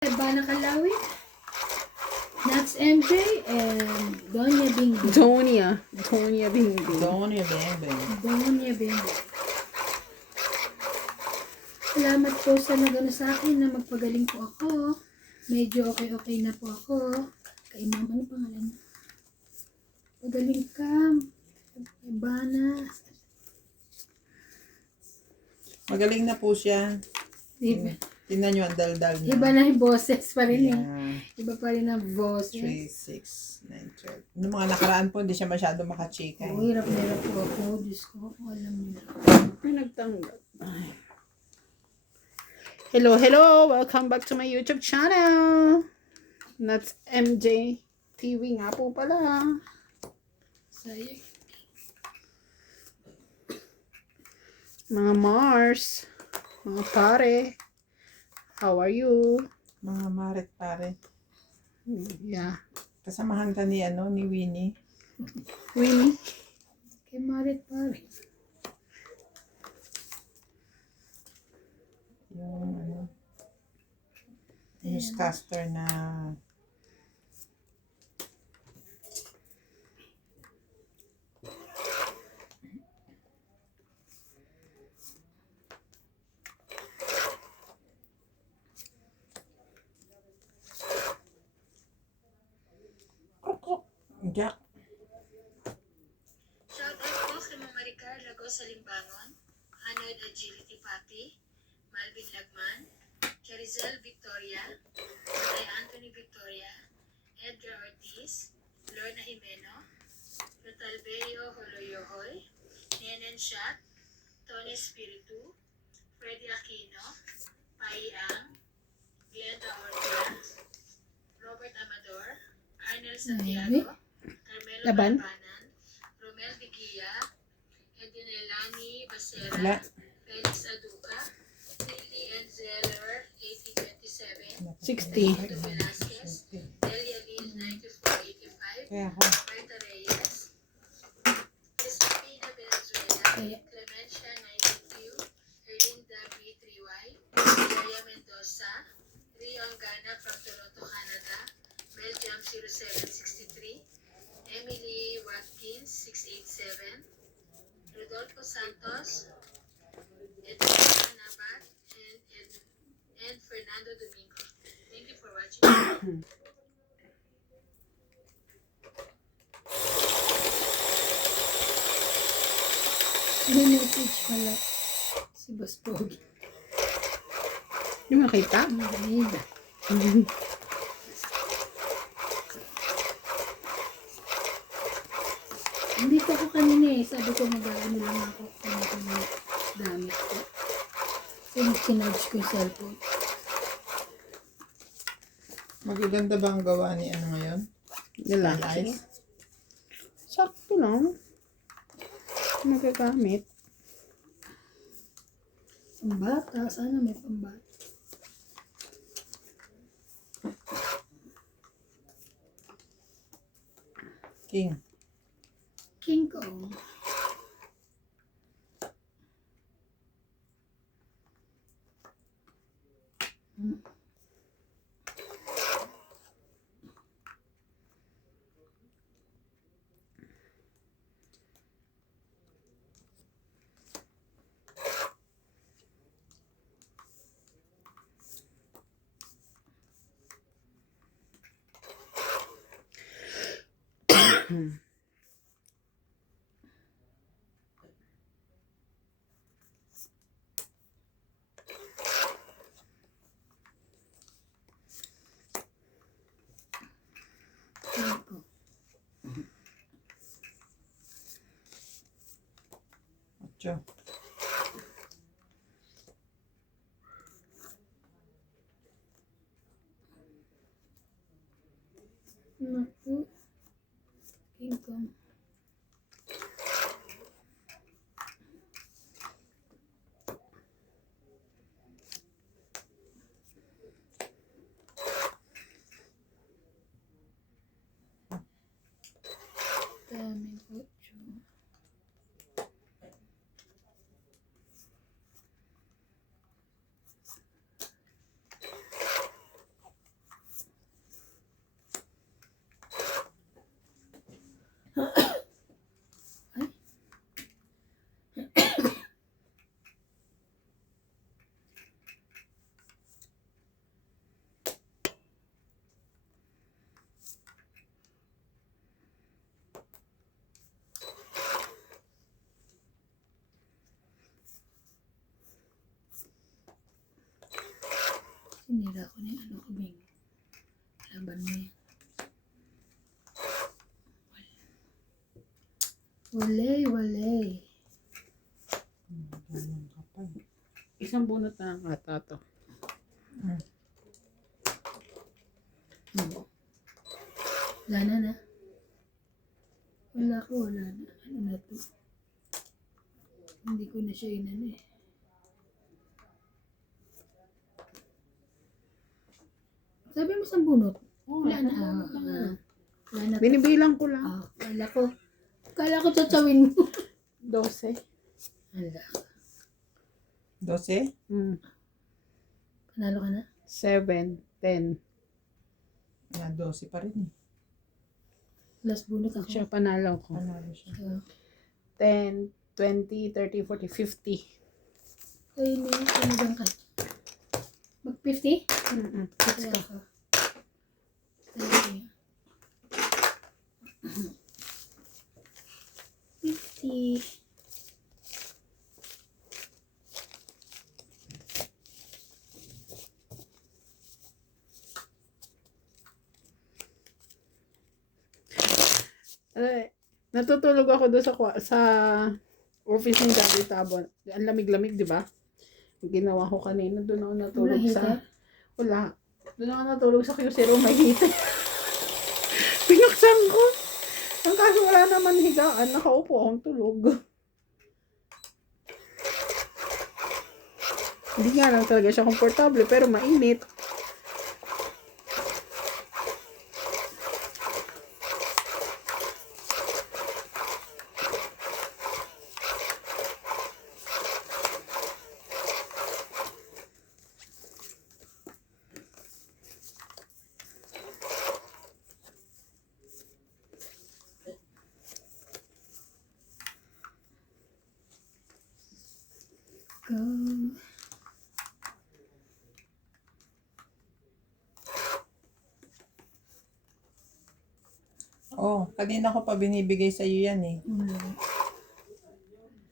Bana Kalawi, Nats MJ, and Donya Bingbing. Donya Bingbing. Donya Bingbing. Donya Bingbing. Salamat po sa nagano sa akin na magpagaling po ako. Medyo okay na po ako. Kay mama, ano pangalan niya? Pagaling ka. Bana. Magaling na po siya. Diba? Tingnan nyo ang daldal niya. Iba na yung boses pa rin eh. Yeah. Iba pa rin ang 3, boses. 6, 9, 12. Noong mga nakaraan po, hindi siya masyado makachika. Oh, hirap na hirap po ako. Diyos ko, alam niyo. Ay, nagtanggap. Hello. Welcome back to my YouTube channel. That's MJ TV nga po pala. Sayang. Mga Mars. Mga pare. How are you? Mga maret pare. Yeah. Kasamahan ka ni Winnie. Winnie. Kay Marit pare. Yung newscaster na Jack. Shoutout po kay Ma'am Maricar Lagos sa Limbangon, Hanoid Agility Papi, Malvin Lagman, Charizel Victoria, Matay Anthony Victoria, Edgar Ortiz, Lorna Jimeno, Rotalbeo Holoyohoy, Nenen Shat, Tony Espiritu, Freddy Aquino, Pai Ang, Glenda Ortega, Robert Amador, Arnel Santiago, Carmelo Laban? Barbanan, Romel Digia, Edinelani Basera, Wala. Felix Aduca, Lily N. Zeller, 1827, 60. Tito Velasquez, Delia Lil, 9485, Kaya ako. Marta Reyes, Josefina Venezuela, Clemencia 92, Erlinda B3Y, Maria Mendoza, Rio Angana from Toronto, Canada, Belgium 0763, Emily Watkins 687, Rodolfo Santos, Edwina Nabat, and Fernando Domingo. Thank you for watching. May message pala. Si Boss Pogi. Hindi mo nakita? Maganda. Nandito ako kanina eh. Sabi ko mag-ano lang ako kung ano damit ko. Sinarge ko yung cellphone. Magaganda ba ang gawa ni ngayon? Lalaki. Sakto lang. Magagamit. Pambata. Sana may pambata. King. King Kong. King Kong. Ocho. Naku. King Kong. Daming ocho. Sinira ko na yung ano ko, Bing. Laban mo yan. Walay. Ganyan ka pa. Isang bunot na lang ata to. Wala na. Wala na. Ano na to? Hindi ko na siya inano eh. Sabi mo sa bunot? Wala na. Wala na. Binibilang ko lang. Kala ko tatawin mo. 12. Hala. 12? Panalo ka na? 7, 10. Yan, 12 pa rin eh. Last bunot ako. Siya panalo ko. Panalo siya. 10, 20, 30, 40, 50. Ay, hindi. Talagang ka. Mag-50? Let's Kaya go. ka. Talaga. 50. Natutulog ako doon sa office ni Daddy Tabon. Ang lamig-lamig, di ba? Yung ginawa ko kanina, doon ako natulog Wala sa... heater? Wala. Doon ako natulog sa QC room, may heater. Pinuksan ko. Ang kaso wala naman higaan, nakaupo akong tulog. Hindi nga lang talaga siya komportable, pero mainit. Go. Oh, kanina ko pa binibigay sa iyo yan eh.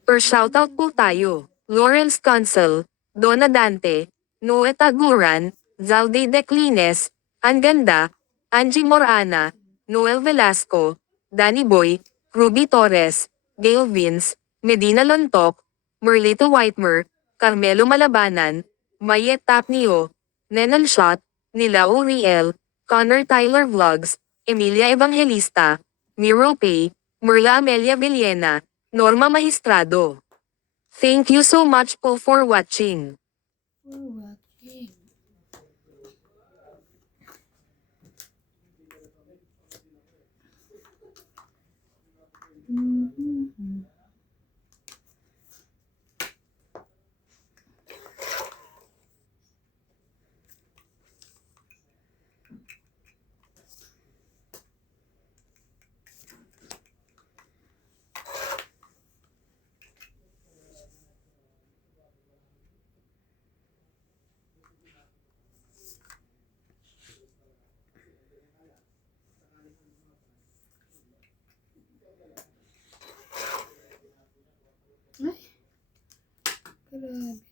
Per shoutout po tayo. Lawrence Consul, Donna Dante, Noe Taguran, Zalde Declines, Anganda, Angie Morana, Noel Velasco, Danny Boy, Ruby Torres, Gail Vince, Medina Lontok, Merlito Whitemer, Carmelo Malabanan, Mayet Tapnio, Nenal Shot, Nila Uriel, Connor Tyler Vlogs, Emilia Evangelista, Miro Pay, Merla Amelia Villena, Norma Magistrado. Thank you so much po for watching. For watching. Ay. Grabe.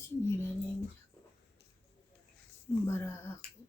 Sinira niya yung baraha ko.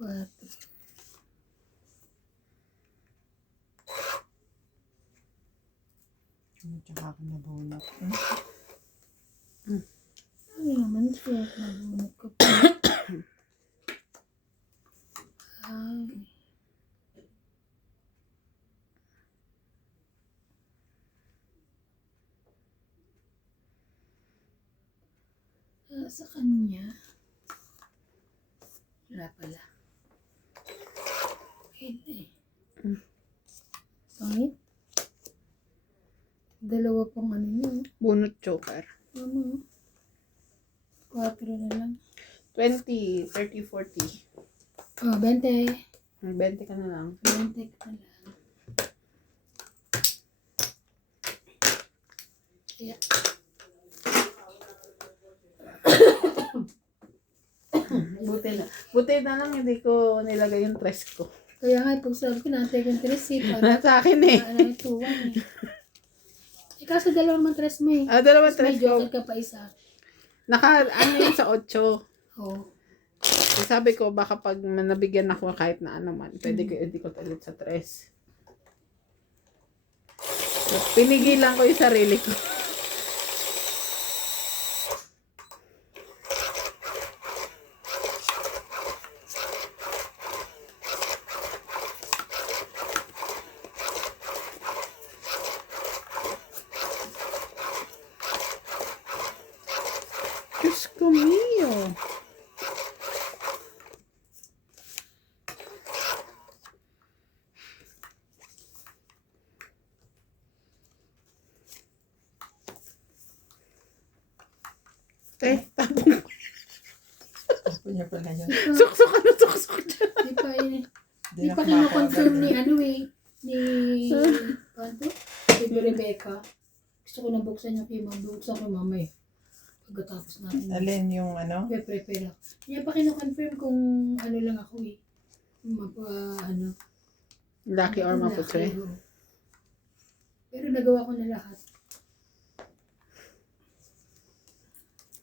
Cuatro. Tsaka ako nabunot. Ano naman siya? Nabunot ko pa. Ay. sa kanya. Wala pala. Hindi. Pangit. Dalawa pang ano niya. Bunot choker. Ano? 4 na lang. 20, 30, 40. Oh, 20. 20 ka na lang. 20 ka lang. Kaya, Buti na lang hindi ko nilagay yung tres ko. kaya nga, pag sabi ko natin yung tres eh. Nasa akin eh. Ano yung tuwan eh. Eh, kaso dalawa naman tres mo eh. Dalawa Mas tres may ko. joker ka pa isa. Ano yun sa 8. Oh. Sabi ko, baka pag nabigyan ako kahit na ano man, pwede ko i-ikot ulit sa tres. So, pinigilan ko yung sarili ko. Diyos ko mio. Tapong. Punya pala yun. Suksok ano, suksok dyan. Di pa yun eh. Hindi Di na pa kumakuha kino-confirm agad. ni ano eh. Ni... Ano? Ni Rebecca. Gusto ko na buksan yung kay Ma'am. Buksan ko mama eh. Pagkatapos natin. Alin yung ano? Prepare ako. Hindi pa kino-confirm kung ano lang ako eh. Ano. Lucky or maputre. Oo. Pero nagawa ko na lahat.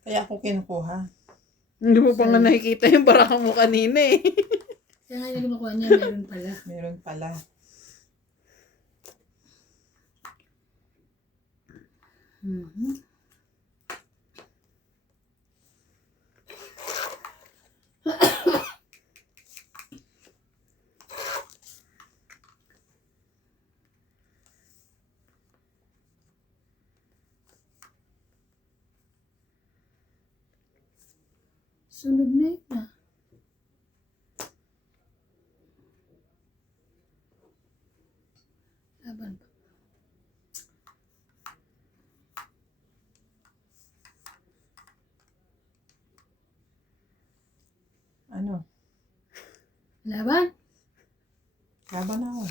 Kaya ako kinukuha. Hindi mo pa nga nakikita yung baraka mo kanina eh. Kaya nga yung kinukuha niya, meron pala. Meron pala. Mhm. Sunod na yun ah. Laban pa. Ano? Laban? Laban ako.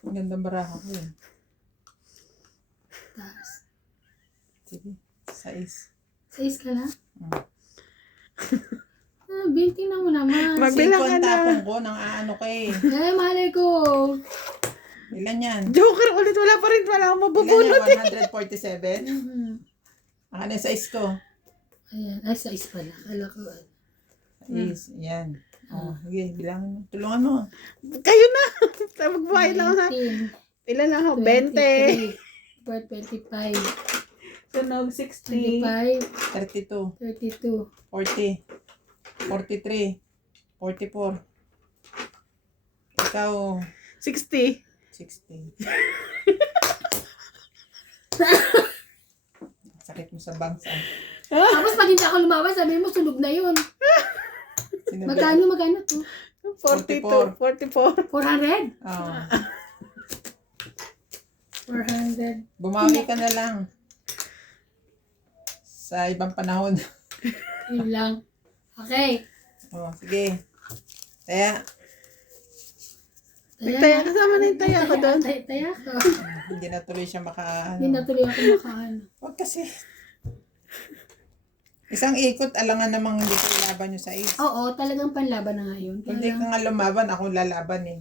Ang gandang baraha ko yun. Taas. Sige. 6. 6 ka na? Mm. 20 na mo naman. Magbilang ka Ang na. tapong ko nang aano ko eh. Ay, malay ko. Ilan yan? Joker ulit, wala pa rin. Wala akong mabubunot. Ilan yan? 147? Mhm. Ang ano yung size ko? Ayan. Ay, 6 pala. Kala ko. Is, yan. Oh, sige, bilangin mo. Tulungan mo. Kayo na. Magbuhay lang ako sa... 19, Ilan lang ako? 20. 23, 25, Tunog 60. 25, 32, 32, 40, 43, 44. Ikaw, 60. 60. Sakit mo sa bangs. Tapos pag hindi ako lumaban, sabi mo, sunog na yun. Sino ba? Magkano to? 42. 44. 400? Oh, 400. bumawi ka na lang. Sa ibang panahon. Yun lang. Okay. Oh, sige. Kaya, Taya, kasama na yung taya ko doon. Taya ko. hindi na tuloy siya Hindi na tuloy ako makaano. Huwag kasi. Isang ikot, alangan namang hindi ko ilaban yung size. Oo, talagang panlaban na ngayon. Kung hindi ka nga lumaban, ako lalaban eh.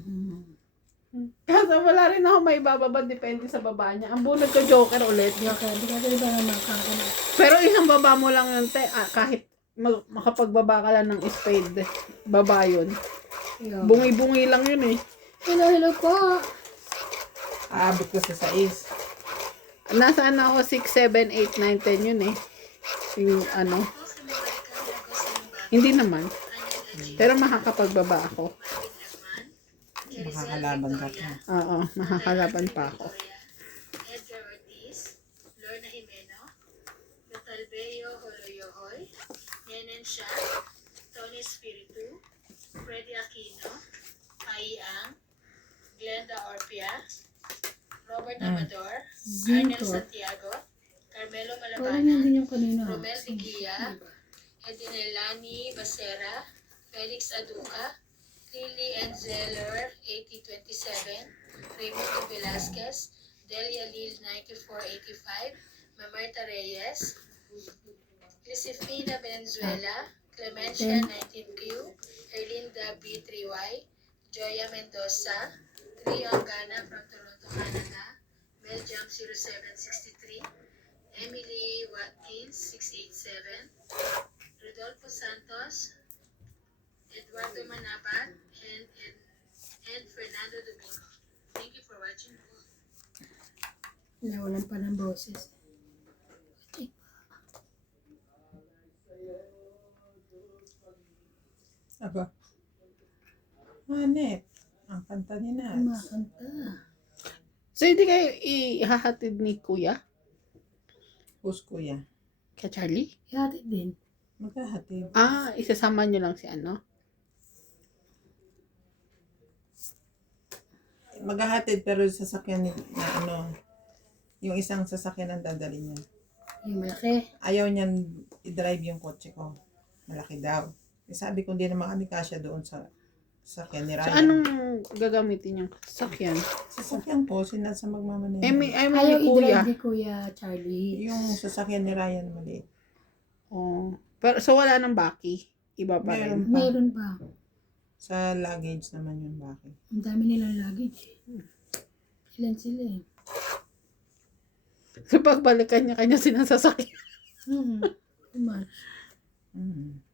Kaso wala rin ako may bababa. Depende sa baba niya. Ang bunod ko Joker ulit. Okay, hindi ka talaga naman makakano. Pero isang baba mo lang yun, te. Kahit makapagbaba ka lang ng spade. Baba yun. Bungi-bungi lang yun eh. Hello po. Aabot ko sa size. Nasaan ako 6, 7, 8, 9, 10 yun eh. Yung ano. Hindi naman. Pero makakapagbaba ako. Makakalaban ka pa. Oo, makakalaban pa ako. Edgar Ortiz, Lorna Jimeno, Kenen Shah, Tony Spiritu, Freddy Aquino, Ai Ang, Glenda Orpia, Robert Amador, Arnel Zinco. Santiago, Carmelo Parang yun din Malabanan, yung kanina. Romel Vigia, Edinelani Basera, Felix Aduca, Lily N. Zeller, 8027, Raimundo Velasquez, Delia Lil, 9485, Mamerta Reyes, Josefina Venezuela, Clemencia, 19Q, Erlinda B. 3Y, Joya Mendoza, Rion Gana from Toronto, Canada, Meljam 0763, Emily Watkins, 687, Rodolfo Santos, Eduardo Manabat, and Fernando Domingo. Thank you for watching. Nawalan pa ng boses. Aba. Hanep. Ang kanta ni Nats. Kumakanta. So, hindi kayo ihahatid ni Kuya? Who's kuya? Kay Charlie? Ihatid din. Maghahatid. Isasama nyo lang si ano? Maghahatid pero yung sasakyan na ano, yung isang sasakyan ang dadali niya. Yung malaki. Ayaw niyan i-drive yung kotse ko. Malaki daw. Eh, sabi ko, hindi naman kami kasya doon sa sasakyan ni So, Ryan. anong gagamitin yung sasakyan? Sasakyan ko, sila sa magmamaneho. May Ayaw ni Kuya. i-drive ni Kuya Charlie. Yung sasakyan ni Ryan maliit. Oh. Pero, so, wala nang baki? Iba pa rin? Meron pa. Meron pa. Sa luggage naman yung bakit. Ang dami nilang luggage. Ilan sila eh. So, pagbalikan niya kanya sinasasakyan. Too much. Mm.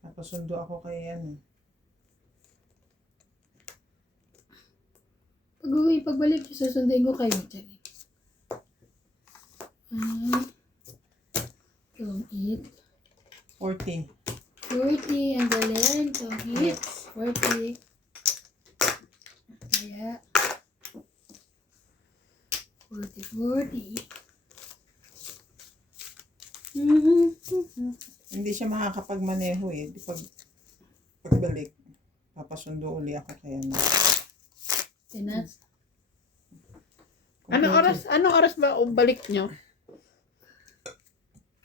Napasundo ako kay ano. Pagbalik, susundin ko kayo. Charlie. Don't eat. 40. 40. Ang galing. Don't eat. 40. Kaya. 40. Hindi siya makakapagmaneho eh. Pagbalik, papasundo uli ako kay ano. Tinas. Anong oras ba o balik nyo?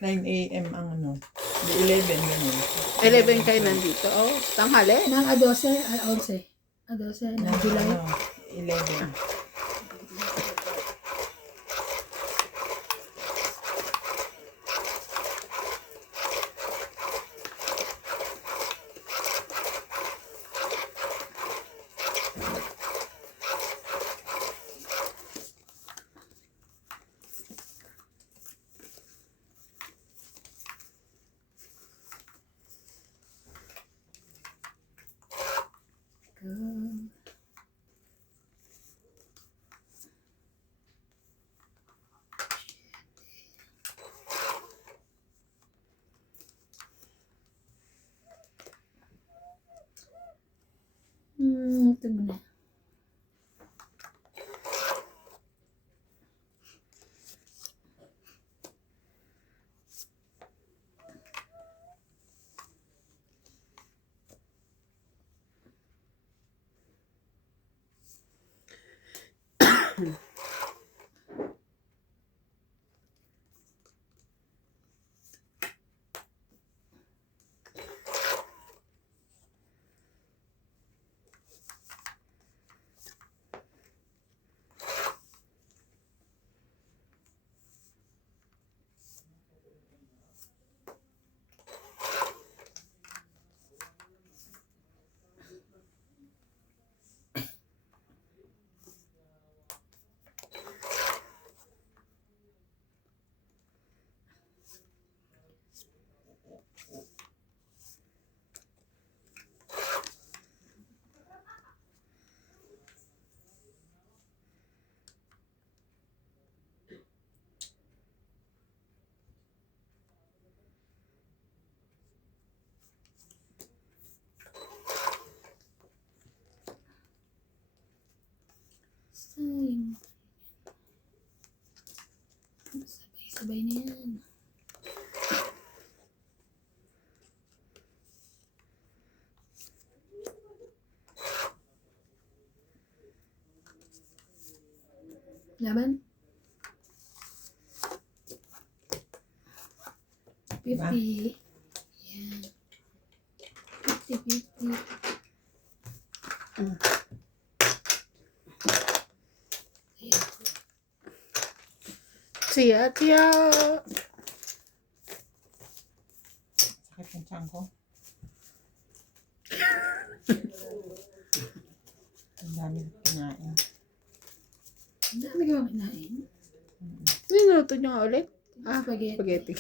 9 a.m. ang ano. 11 ganun. 11 kayo nandito. Oh, tanghali. Nang A12, 11. A12, na July. Ano, 11. Go. Ito muna. Sabay-sabay na yan. Laban? Diba? 50. Yan. 50-50. Siya, tiya. Sakit yung tiyan ko. Ang dami kinain. Ang dami ko kinain. Niluto niyo nga ulit? Spaghetti. Spaghetti.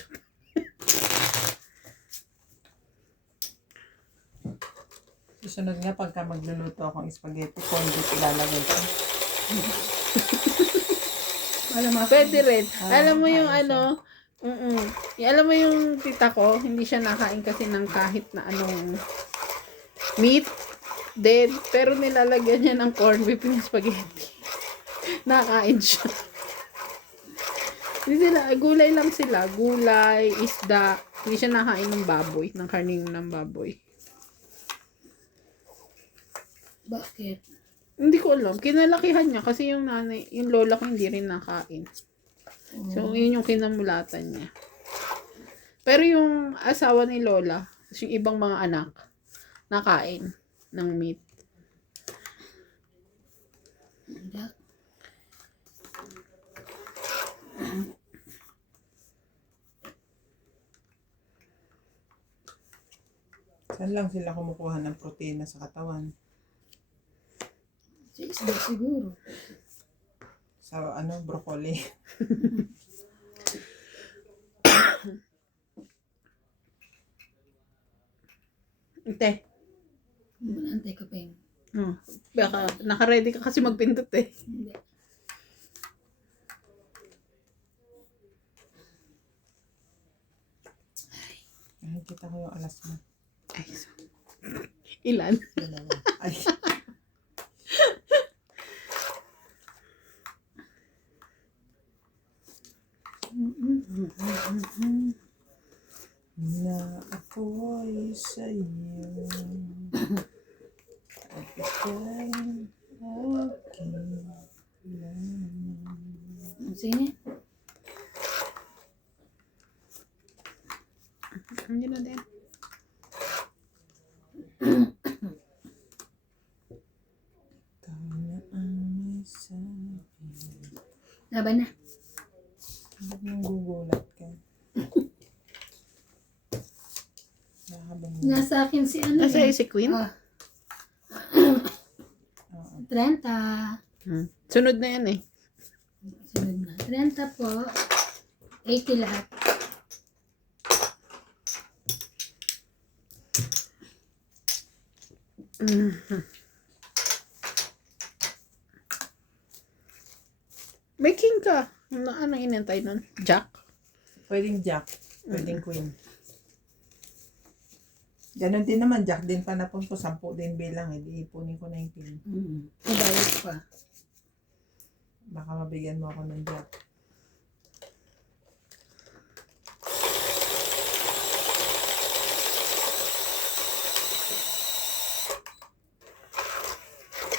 Susunod nga pagka magluluto akong spaghetti, corned beef ilalagay ko. Wala mga Pwede rin. Ah, Alam mo yung kain siya. ano, alam mo yung tita ko, hindi siya nakain kasi ng kahit na anong meat. Dead. Pero nilalagyan niya ng corned beef yung spaghetti. Nakain siya. Hindi sila, gulay lang sila. Gulay, isda. Hindi siya nakain ng baboy, ng karning ng baboy. Bakit? Hindi ko alam. Kinalakihan niya kasi yung nanay, yung lola ko hindi rin nakain. So, yun yung kinamulatan niya. Pero yung asawa ni lola, yung ibang mga anak, nakain ng meat. Hindi. Saan lang sila kumukuha ng protina sa katawan? Sa isda siguro. Sa broccoli. Ate. Antay ko pa yun. Baka, naka-ready ka kasi magpindot eh. Hindi. Ay, kita ko yung alas mo. Ay, ilan? Dalawa. Ay. Na ako'y sa'yo. At ika'y aking lang. Sige. Hindi na din. Ikaw na ang may sabi. Laban na. Ba't nang gugulat ka? Nakabang Nasa akin si ano Nasa eh. si Queen? Ah, Oo. 30. Sunod na yan eh. Sunod na. 30 po. 80 lahat. May king ka. Anong inantay nun? Jack? Pwedeng Jack, pwedeng Queen. Ganon din naman, Jack din pa napon ko, 10 din bilang, hindi ipunin ko 19. Nabayad pa. Baka mabigyan mo ako ng Jack.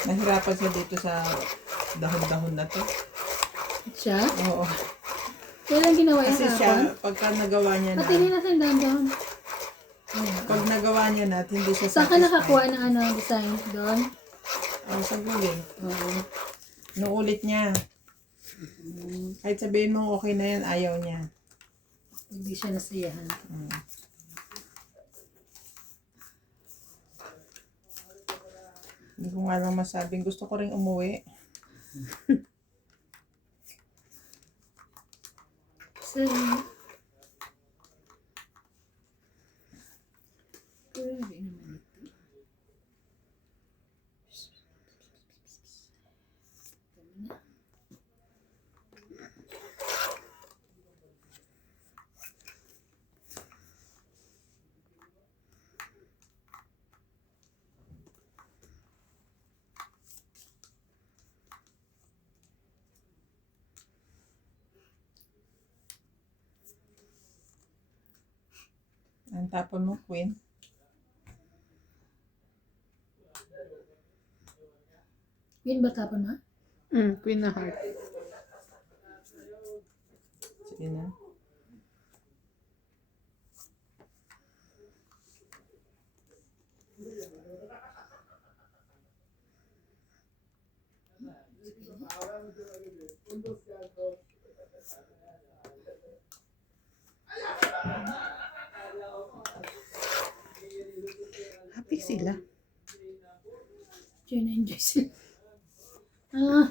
Nahirapan siya dito sa dahon-dahon na to. Siya? Oo. Kailan ginawa yung Kasi siya, hapon? pagka nagawa niya na, Patingin na sa down. pag nagawa niya na, at hindi siya Saan ka nakakuha ng ano, design doon? Oh, sa Google. Oo. Nuulit niya. Kahit sabihin mo okay na yan, ayaw niya. Hindi siya nasiyahan. Mm. Hindi ko nga lang masabing gusto ko rin umuwi. So, grabe naman ito. Ang tapon mo, Queen. Queen ba tapon na? Queen na heart. Yun na. Happy sila. Enjoy na enjoy sila. Ah,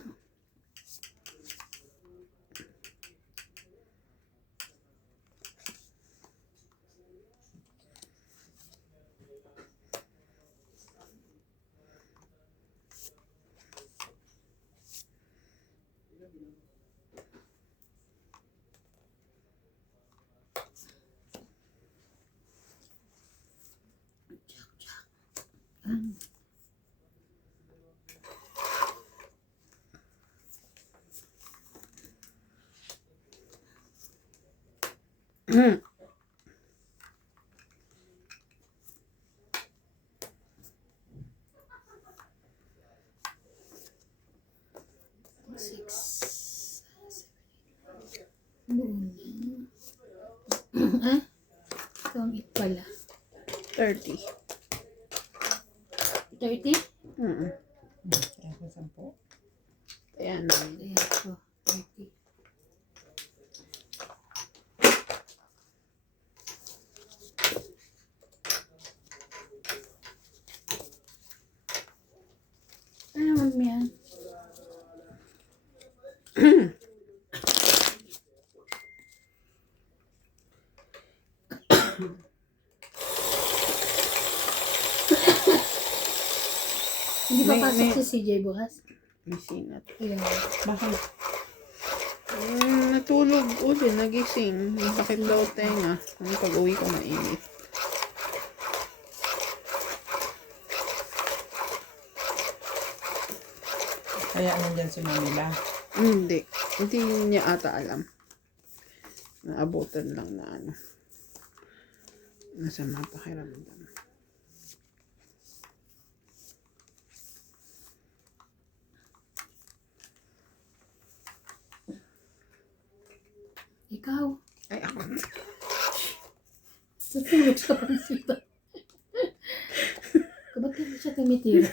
six. Buo na. Ah? Ito ang it pala. 30. 30? Kaya ko 10. Ayan. Ayan ito. 30. Ano naman yan? Hindi pa May- pasok may- si CJ bukas? May sinat. Ayan. Bakit? Natulog uli, nagising. May sakit daw tenga. Ang pag-uwi ko mainit. Kaya nandyan si Manila. Hindi. Hindi niya ata alam. Naabutan lang na ano. Masama pakiramdam. Ikaw. Ay, ako. Natulog sa pansita. Ba't ka siya tumitira?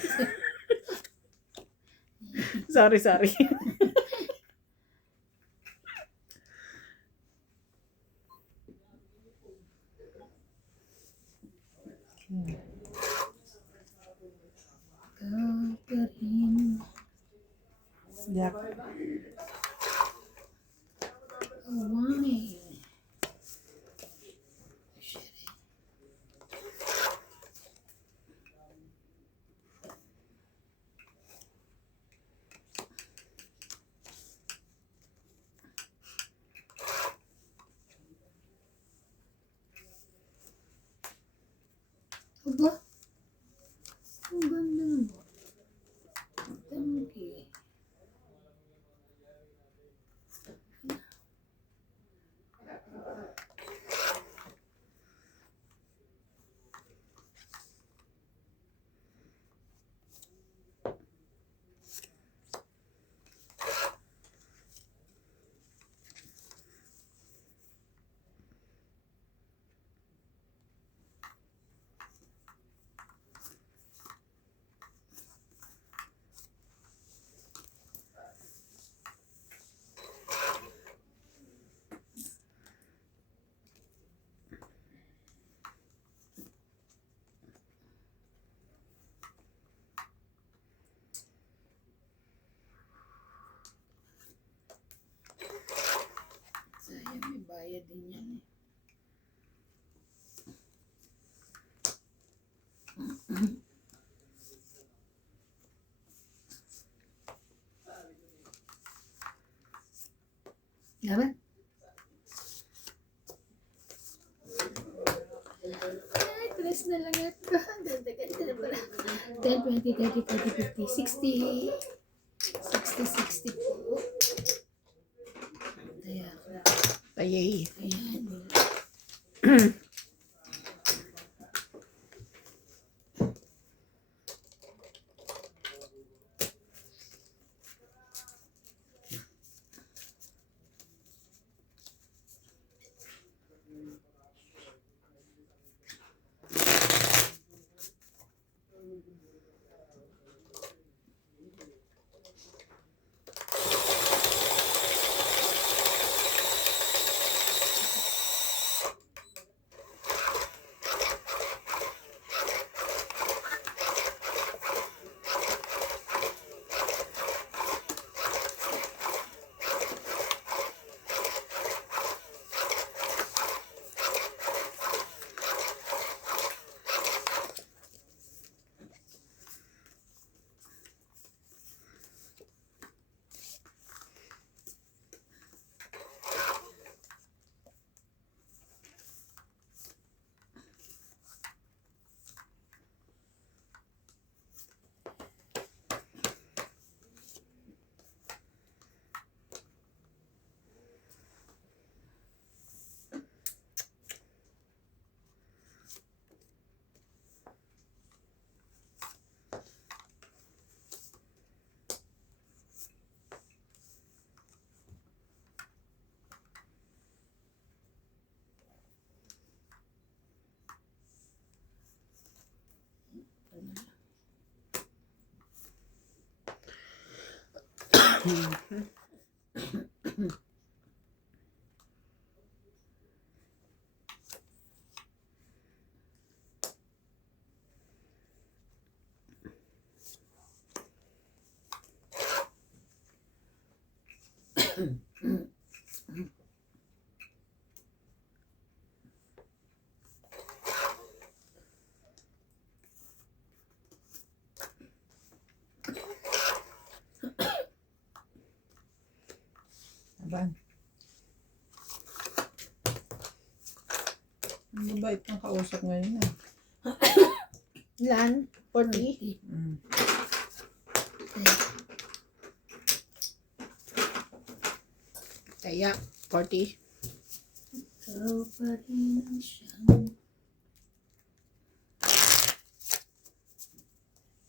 Sorry. Ikaw pa rin. Yak. Oh, why? Aba? Ang ganda mo. Thank you. Sayang, may bayad din yan eh. Laban? Ay, tres na lang ito. Ganda na pala. 10, 20, 30, 40, 50, 60. 60 po. Ayan. Ayay. Ayan. Aban. Ang mabait ng kausap ngayon ah. Ilan? 40? Mm. Kaya, 40. Ikaw pa rin ang siyang...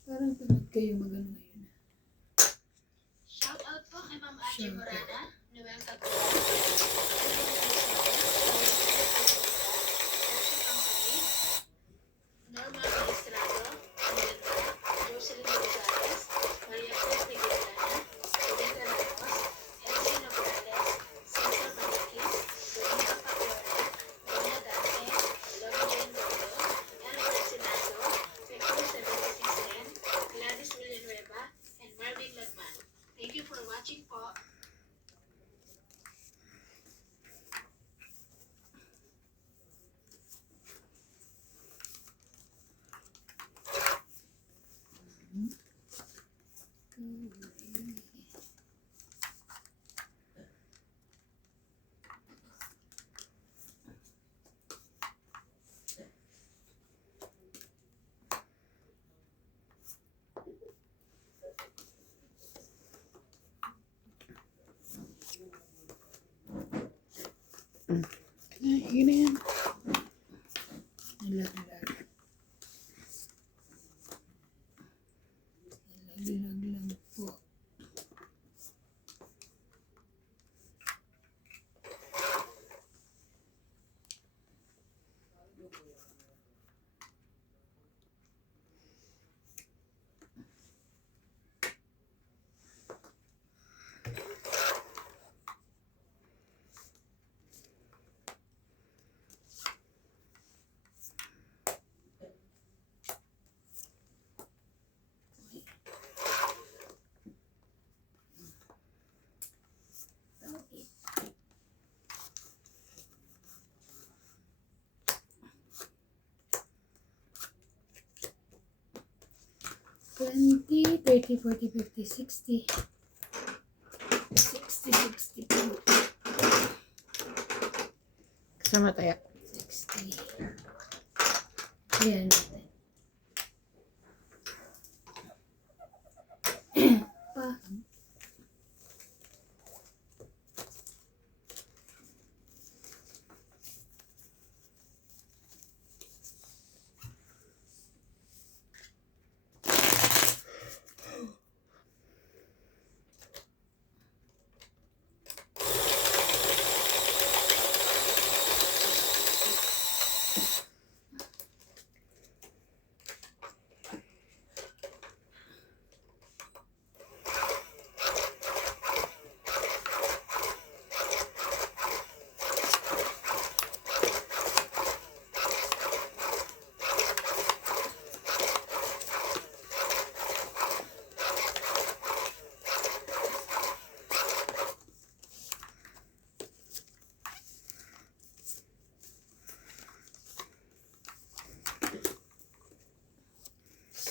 Parang tamad kayo magano ngayon. Shout out po kay Ma'am Angie Shout out. Morana, Noel Cagulan, Norma Maestrado, Angela, Jocelyn Gonzalez, Maria Cruz Miguelana, Edith Ramos, Elsie Nograles, Cesar Manikis, Dominga Pacuera, Donna Dante, Lorian Dodo, Albert Senado, Victor 76N, Gladys Villanueva, and Marvin Lagman. Thank you for watching po. Yun na yan. Nalaglag. Nalaglag lang po. Twenty, 30, 40, 50, 60. 60, 62. Kasama tayo. 60. Ayan natin. Pa.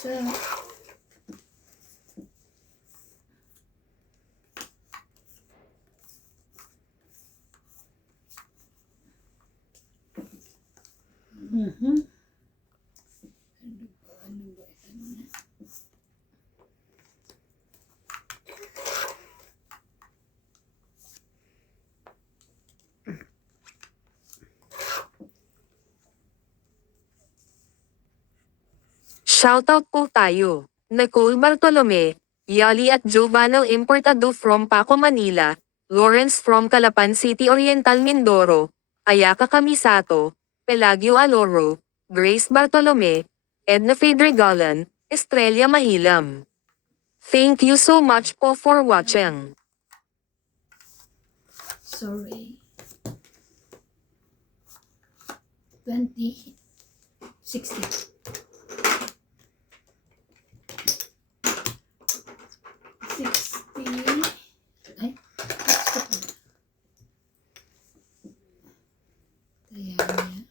Sa Ano ba? Ano na? Shoutout po tayo. Nicole Bartolome, Yali at Jovanel Importado from Paco, Manila, Lawrence from Calapan City Oriental Mindoro, Ayaka Kamisato, Pelagio Aloro, Grace Bartolome, Edna Fedregalan, Estrella Mahilam. Thank you so much po for watching. Sorry. 20, 60. 60. Ay, 60 pala. Kaya niya.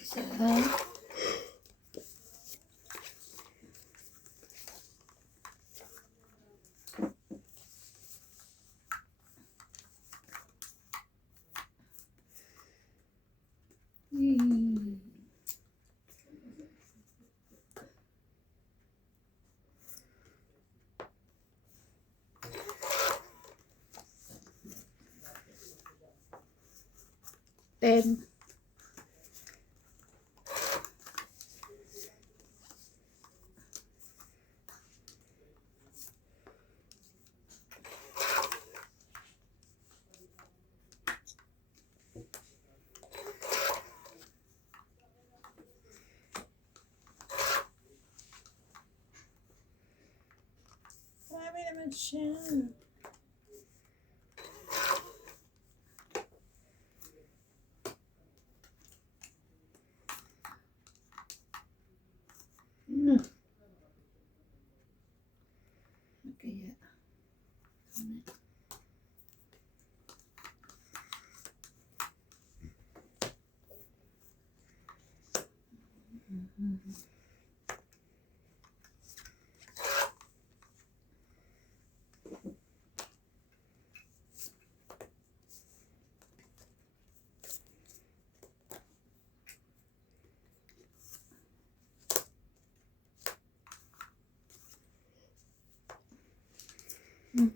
Isa. Hmm. Ten. Marami naman siya. Kaya.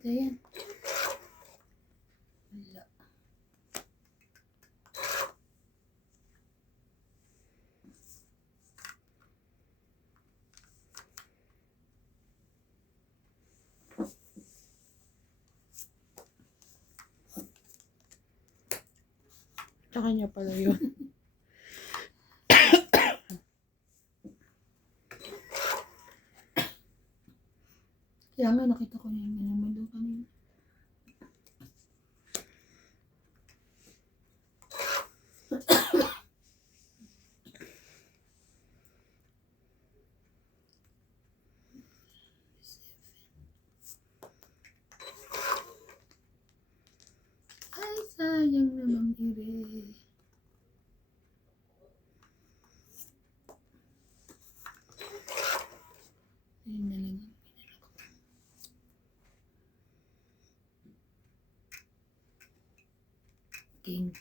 Ayan. Wala. Sa kanya pala yun. Kaya nga nakita ko na yung minamalo kanina. Ay, sayang naman ire. Ayun na lang ang pinala ko. King.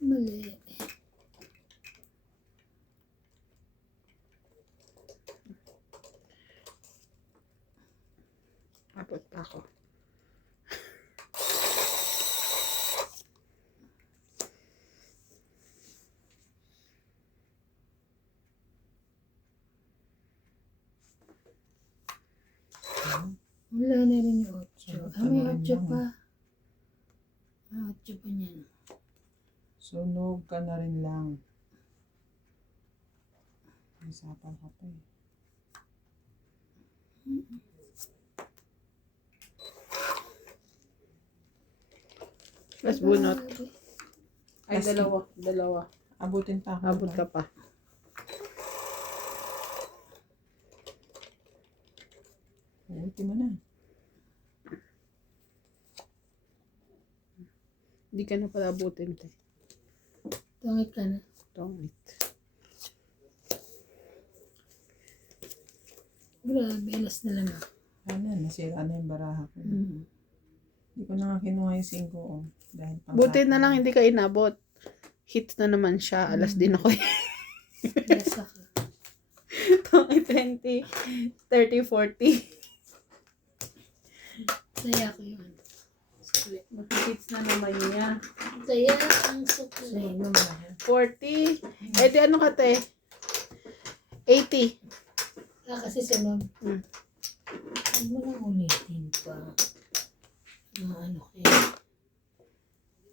Mali. Abot pa ako. Wala na rin yung 8. Ah, may Ano rin 8 lang. pa. May 8 pa niyan. Sunog ka na rin lang. Isapan ka pa eh. Plus bunot. Grabe. Ay, Plus- dalawa. Abutin pa ako. Abot ka pa. Ulti mo na. Hindi ka na pala butin, te. Tungit ka na. Tongit. Grabe, alas na lang ako. Ano, nasira na yung baraha ko. Mm. Hindi ko na nga kinuha yung 5 oh. Dahil pang Buti na lang hindi ka inabot. Hits na naman siya. Alas din ako. Yes ako. Tongit 20, 30, 40. Saya ko yun. Sukli. Mag-hits na naman niya. Saya ang sukli. Sunod naman ako. 40. Eh di ano ka, te? 80. Kasi sunod. Hmm. Huwag mo lang ulitin pa. Ano kaya?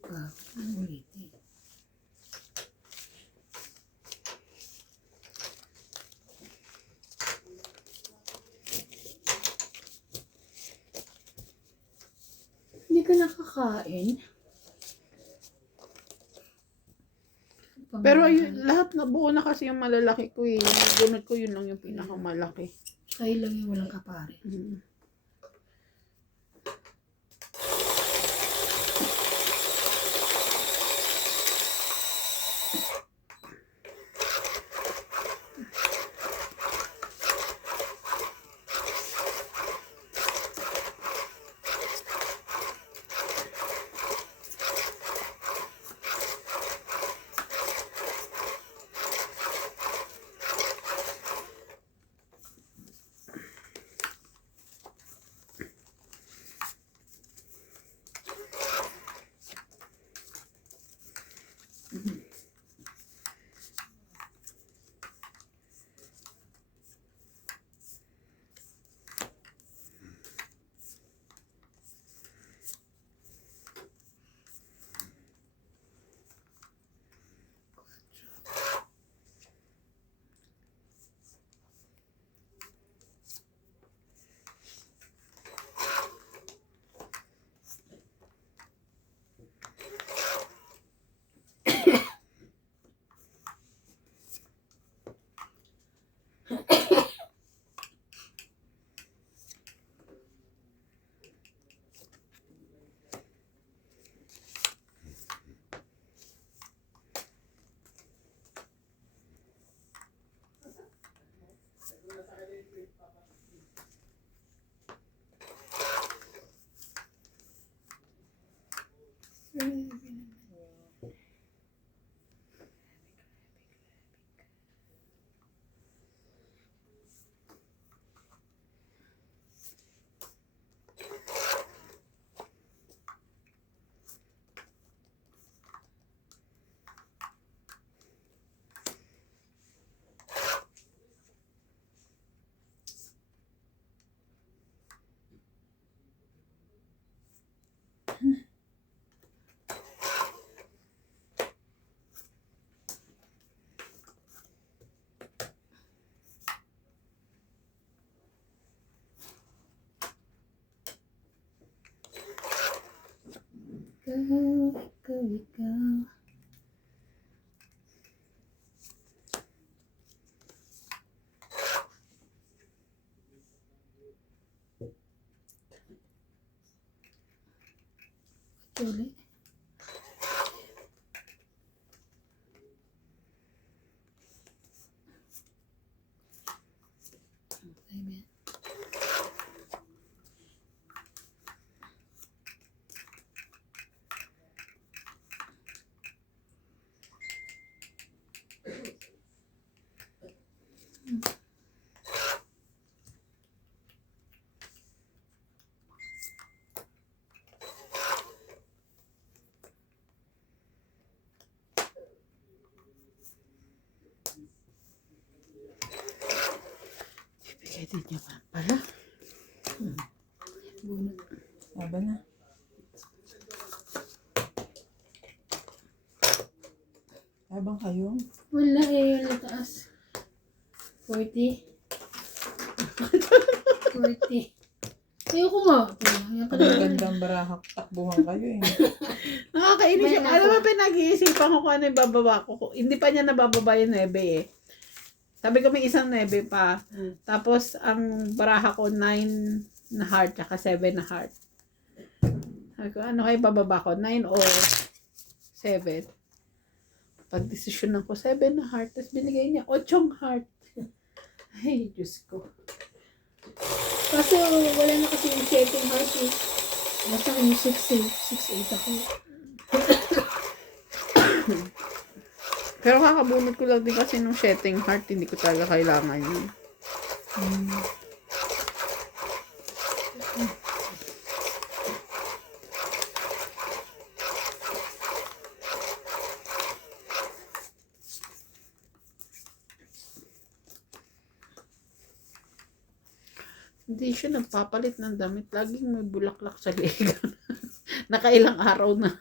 Huwag mo ulitin. Hindi ka nakakain. Pero ayun, lahat na buo na kasi yung malalaki ko eh. Yung bunot ko yun lang yung pinakamalaki. Kayo lang yung walang kapare. Mm. Ikaw. Ulit. Amen. Ibigay din niya pa pala. Bunot. Aba na. Abang kayo. Wala eh, yung taas. 40. 40. Ayoko nga. Yan ka Ang naman. gandang baraha, takbuhan kayo eh. Nakakainis yung, May alam mo, nasa- pinag-iisipan ko kung ano yung bababa ko. Hindi pa niya nabababa yung 9 eh. Sabi ko may isang 9 pa. Tapos, ang baraha ko 9 na heart, tsaka 7 na heart. Sabi ko, ano kayo bababa ko? 9 o 7. Pag-desisyonan ko, 7 na heart. Tapos binigay niya 8 heart. Ay, Diyos ko. Kaso wala na kasi yung setting heart eh. Nasa yung 6 eh. 6-8 ako. Pero kakabunot ko lang din kasi nung setting heart, hindi ko talaga kailangan yun. Hindi siya nagpapalit ng damit. Laging may bulaklak sa leeg. Nakailang araw na.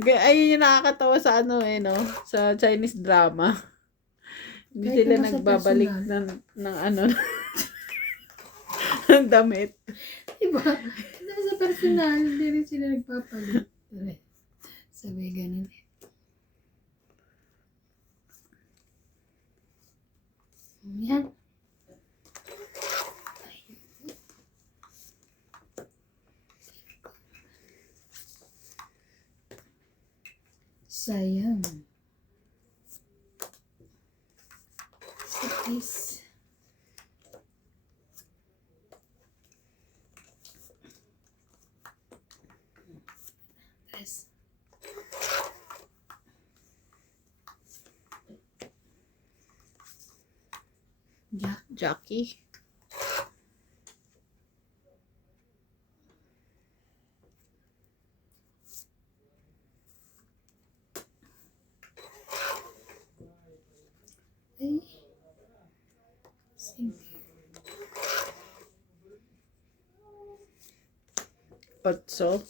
Kaya ayun yung nakakatawa sa ano no, sa Chinese drama. Hindi Kahit sila naman sa nagbabalik personal. ng ano, ng damit. Diba? Dahil sa personal, hindi rin sila nagpapalit. Sabi ganun eh. Yan. Sayang. Sakis. Tres. Jack. Jackie. Ay. Sige. Otso.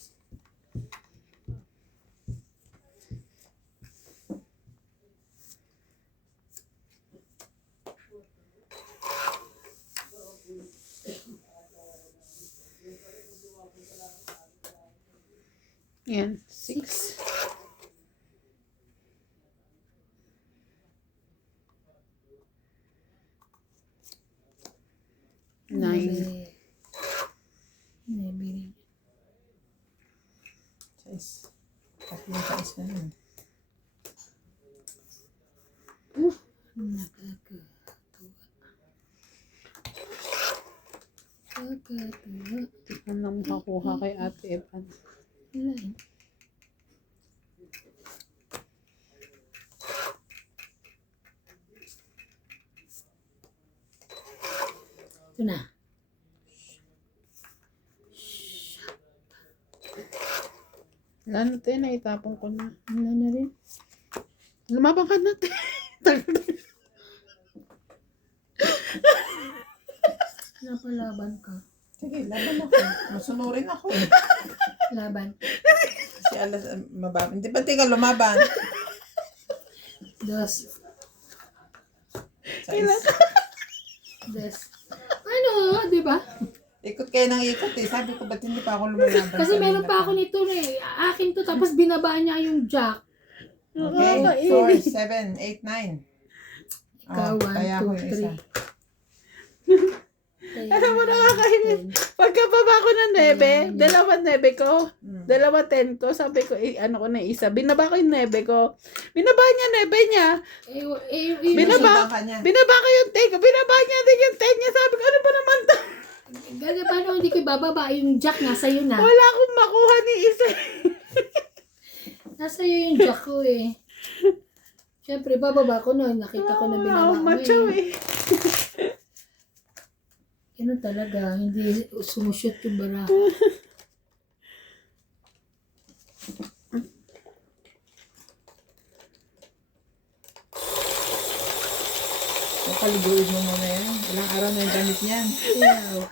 Yan, 6. Nine. Nine. Sais. Tatlong sais na yun. Nakakatuwa. Nakakatuwa. Tignan lang makakuha kay Ate Evan. Wala eh. Ito na. Wala na tayo, naitapon ko na. Wala na rin. Lumabang ka na tayo. Napalaban ka. Sige, laban ako. Masunurin ako eh. Laban. Kasi alas, mababa. Hindi ba tika lumaban? Dos. Sais. Des. Ano, di ba? Ikot kayo ng ikot eh. Sabi ko, ba't hindi pa ako lumalaban? Kasi meron pa ako nito eh. Akin to, tapos binaba niya yung jack. Okay, 4, 7, 8, 9. Ikaw, 1, 2, 3. Alam mo, nakakainis. Pagkababa ko ng 9, dalawa 9 ko, dalawa 10 ko, sabi ko, ano ko na isa. Binaba ko yung 9 ko. Binaba niya 9 niya. Binaba ka niya. Binaba ko yung 10 ko. Binaba niya din yung 10 niya. Sabi ko, ano ba naman to? Ganda, paano hindi ko bababa yung jack? Nasa iyo na. Wala akong makuha ni isa. Nasa iyo yung jack ko eh. Siyempre, bababa ko na. Nakita ko na binaba mo Macho eh. eh. Ganun talaga. Hindi sumushoot yung bara. Paliguin mo muna yan. Ilang araw na yung gamit niyan. Ew.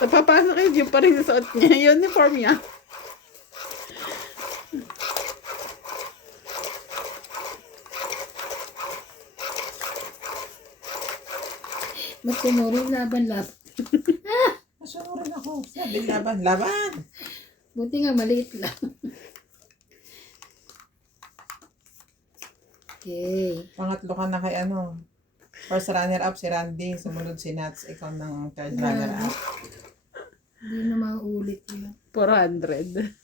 Papasok yung pa rin sa suot niya. Uniform niya. Masunurin laban. Masunurin ako. Sabi laban. Laban! Buti nga maliit lang. Okay. Pangatlo ka na kay ano. First runner-up si Randy, sumunod si Nats, ikaw ng third runner-up. Hindi na maulit yun. 400.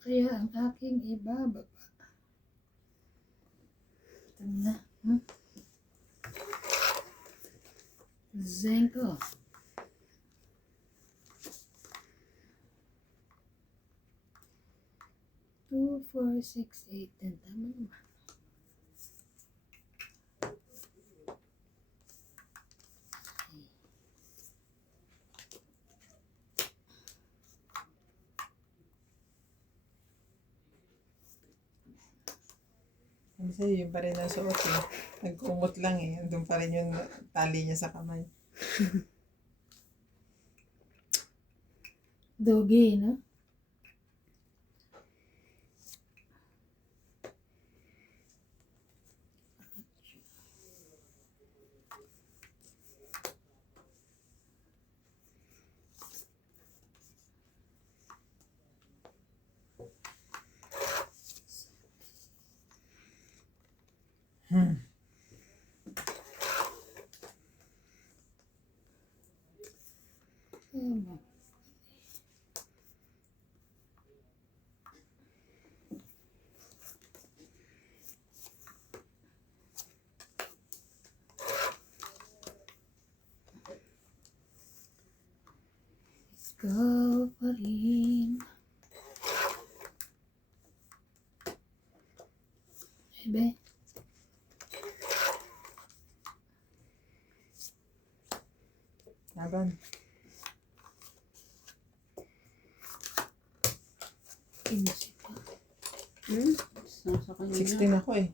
Kaya ang aking ibababa. Ito na. Zenko. Two, 4, 6, 8, 10. Tama naman. Kasi yun pa rin ang suot eh. Nagkumot lang eh. Andun pa rin yung tali niya sa kamay. Dogi, no? Tama. Ikaw pa rin. Ebe. Laban. Kinsi pa. Nasa kanya. 16 ako eh.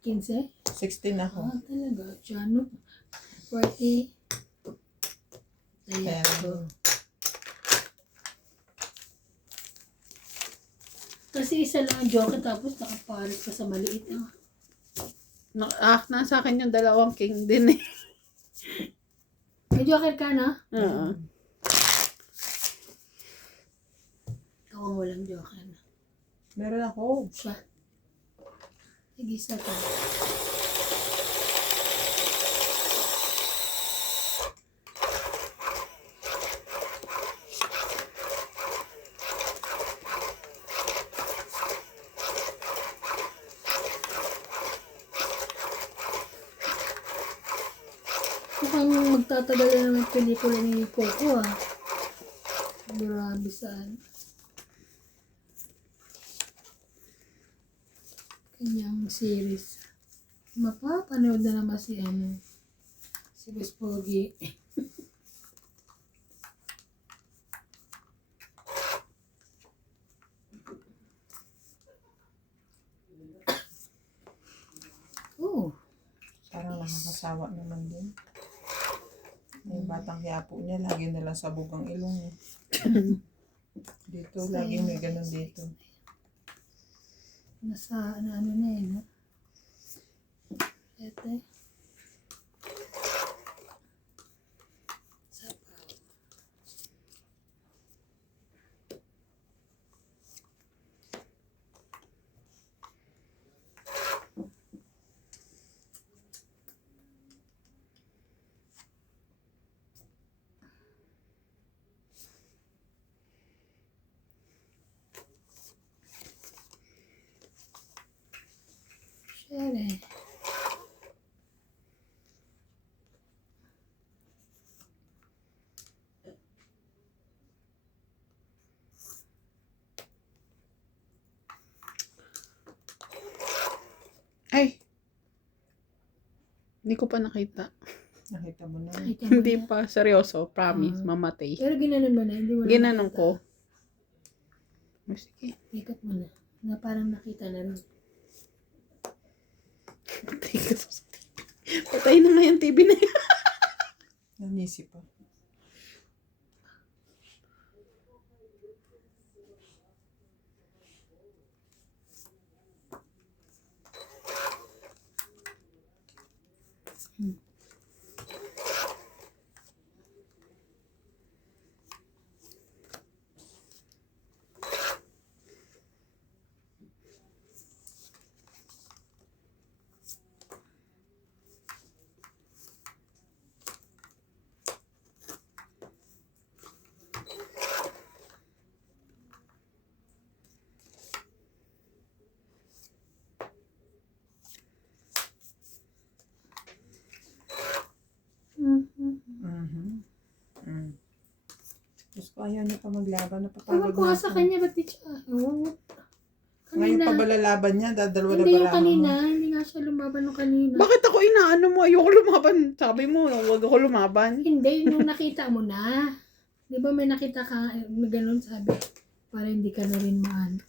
15? 16 ako. Ah, talaga. Tiano. 40. Kaya Ayan. Kasi isa lang ang joke tapos nakapares pa sa maliit. Nasa akin yung dalawang king din eh. May joker ka na? Oo. Ikaw ang walang joker na. meron ako. Siya. Sige, isa ka. Mukhang magtatagal na naman yung pelikula ni Coco ah. Grabe saan. Kanyang series. Mapapanood na naman si Boss Pogi. Oh, Parang nakakasawa naman din. Yung batang yapo niya, lagi na lang sabog ang ilong niya. Dito, lagi may ganun dito. nasa ano na eh, no? Ito eh. Sapaw. Siyempre. Ay! Hindi ko pa nakita. Nakita mo na. Nakita mo Hindi na. pa. Seryoso. Promise. Ah. Mamatay. Pero ginanon mo na, hindi mo na Ginanong nakita. ko. Oh, sige. Ikot mo na. Na parang nakita na rin. Patay ka sa TV. Patay na nga yung TV na yun. Nanisip pa. ko, ayaw niya pa maglaban. Ewan Napapagod ko na nga sa ako. kanya, ba't di siya? Oo. Ngayon Kanina. pa ba lalaban niya? Dadalawa na Hindi ba yung lamang? kanina. Hindi nga siya lumaban nung kanina. Bakit ako inaano mo? Ayoko lumaban. Sabi mo, huwag ako lumaban. Hindi, nung nakita mo na. Di ba may nakita ka na ganun sabi? Para hindi ka na rin maano.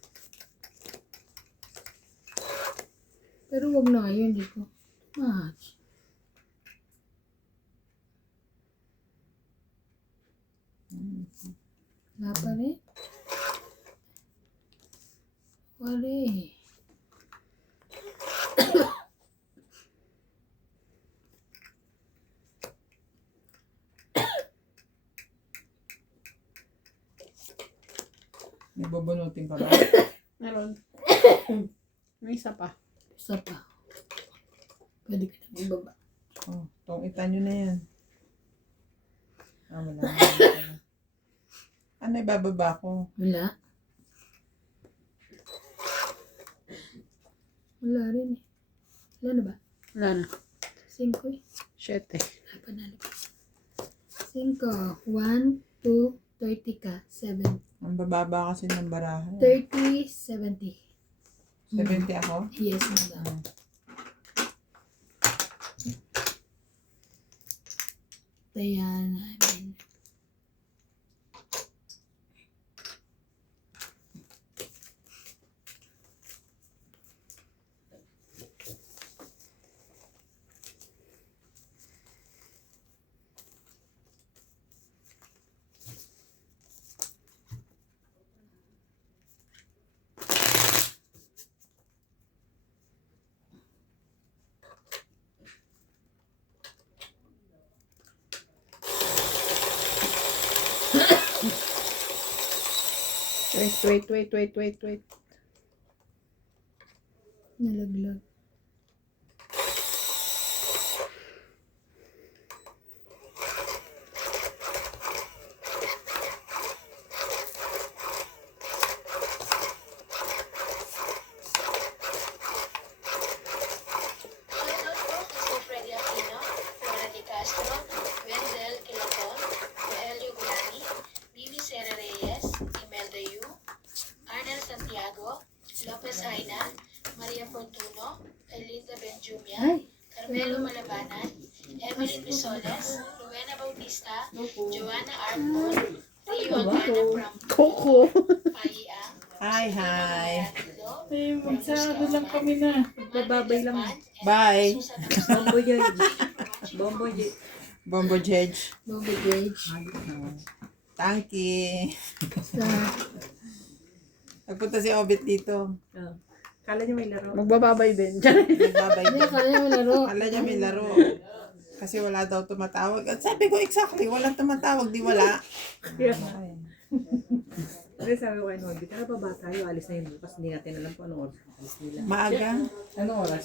Pero wag na ngayon, di ko. Much. Wala pa rin. Wala eh. May bubunutin pa ba? Meron. May isa pa. Isa pa. Pwede ka na ibaba. Oh, tong ita nyo na yan. Wala na. Ano ibababa ko? Wala. Wala rin eh. Wala na ba? Wala na. 5 eh. 7. Ah, panalo. 5. 1, 2, 30 ka. 7. Ang bababa kasi ng barahan. 30, 70. 70 ako? Yes, madam. Ayan. Amen. Wait. Nalaglag. Shoutout po kay Freddy Aquino, Flora de Castro, Wendell Quilaton, Roelio Gulani, Mimi Sera Reyes, Imelda Yu, Arnel Santiago, Lopez Aina, Maria Fortuno, Elinda Benjumia, Ay. Carmelo Malabanan, Evelyn Risoles, Rowena Bautista, Joanna Arpon, Rio Agana from Coco. Paiang, Hi. Magsado lang kami na. Bababay lang. Bye. Bombo Bombo Jedge. Bobo Gage. Tanky. Sa Nagpunta si Obit dito. Kala niyo may laro. Magbababay din. Nagbabay Hindi, din. kaya mo laro. Kala niya may laro. Kasi wala daw tumatawag. At sabi ko exactly, walang tumatawag, di wala. Ay. Kasi sabi ko kay Norbit, ano ba ba tayo? Alis na yun bukas. Hindi natin alam kung anong oras alis nila. Maaga. Anong oras?